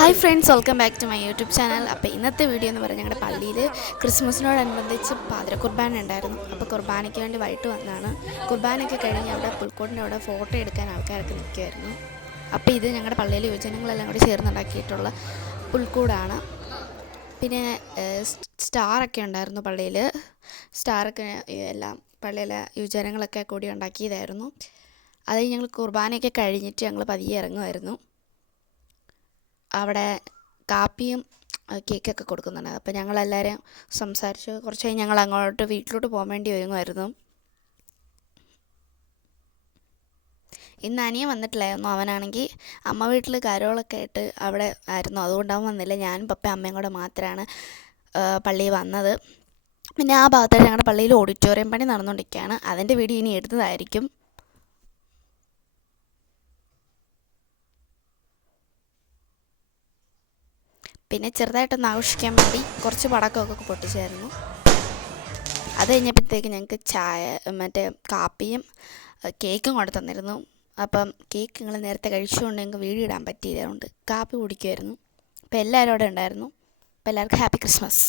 Hi friends, welcome back to my YouTube channel. അപ്പോൾ ഇന്നത്തെ video എന്ന് പറഞ്ഞാൽ ഞങ്ങളുടെ പള്ളിയിൽ ക്രിസ്മസിനോടനുബന്ധിച്ച് പാതിര കുർബാന ഉണ്ടായിരുന്നു. അപ്പോൾ കുർബാനയ്ക്ക് വേണ്ടി വൈകിട്ട് വന്നതാണ്. കുർബാനയൊക്കെ കഴിഞ്ഞ് അവിടെ പുൽക്കോട്ടിൻ്റെ അവിടെ ഫോട്ടോ എടുക്കാൻ ആൾക്കാരൊക്കെ നിൽക്കുമായിരുന്നു. അപ്പോൾ ഇത് ഞങ്ങളുടെ പള്ളിയിലെ യുവജനങ്ങളെല്ലാം കൂടി ചേർന്നുണ്ടാക്കിയിട്ടുള്ള പുൽക്കൂടാണ്. പിന്നെ സ്റ്റാറൊക്കെ ഉണ്ടായിരുന്നു പള്ളിയിൽ. സ്റ്റാറൊക്കെ എല്ലാം പള്ളിയിലെ യുവജനങ്ങളൊക്കെ കൂടി ഉണ്ടാക്കിയതായിരുന്നു. അത് ഞങ്ങൾ കുർബാനയൊക്കെ കഴിഞ്ഞിട്ട് ഞങ്ങൾ പതിയെ ഇറങ്ങുമായിരുന്നു. അവിടെ കാപ്പിയും കേക്കൊക്കെ കൊടുക്കുന്നുണ്ട്. അപ്പോൾ ഞങ്ങളെല്ലാവരും സംസാരിച്ച് കുറച്ച് കഴിഞ്ഞ് ഞങ്ങൾ അങ്ങോട്ട് വീട്ടിലോട്ട് പോകാൻ വേണ്ടി ഒരുങ്ങുമായിരുന്നു. ഇന്ന് അനിയൻ വന്നിട്ടില്ലായിരുന്നു. അവനാണെങ്കിൽ അമ്മ വീട്ടിൽ കരോളൊക്കെ ആയിട്ട് അവിടെ ആയിരുന്നു. അതുകൊണ്ട് അവൻ വന്നില്ല. ഞാനും പപ്പയും അമ്മയും കൂടെ മാത്രമാണ് പള്ളിയിൽ വന്നത്. പിന്നെ ആ ഭാഗത്തായിട്ട് ഞങ്ങളുടെ പള്ളിയിൽ ഓഡിറ്റോറിയം പണി നടന്നുകൊണ്ടിരിക്കുകയാണ്. അതിൻ്റെ വീഡിയോ ഇനി എടുത്തതായിരിക്കും. പിന്നെ ചെറുതായിട്ടൊന്ന് ആഘോഷിക്കാൻ വേണ്ടി കുറച്ച് പടക്കമൊക്കെ പൊട്ടിച്ചായിരുന്നു. അത് കഴിഞ്ഞപ്പോഴത്തേക്ക് ഞങ്ങൾക്ക് മറ്റേ കാപ്പിയും കേക്കും കൊണ്ട് തന്നിരുന്നു. അപ്പം കേക്ക് ഞങ്ങൾ നേരത്തെ കഴിച്ചുകൊണ്ട് ഞങ്ങൾക്ക് വീഡിയോ ഇടാൻ പറ്റിയതുകൊണ്ട് കാപ്പി കുടിക്കുമായിരുന്നു. അപ്പോൾ എല്ലാവരും അവിടെ ഉണ്ടായിരുന്നു. അപ്പോൾ എല്ലാവർക്കും ഹാപ്പി ക്രിസ്മസ്.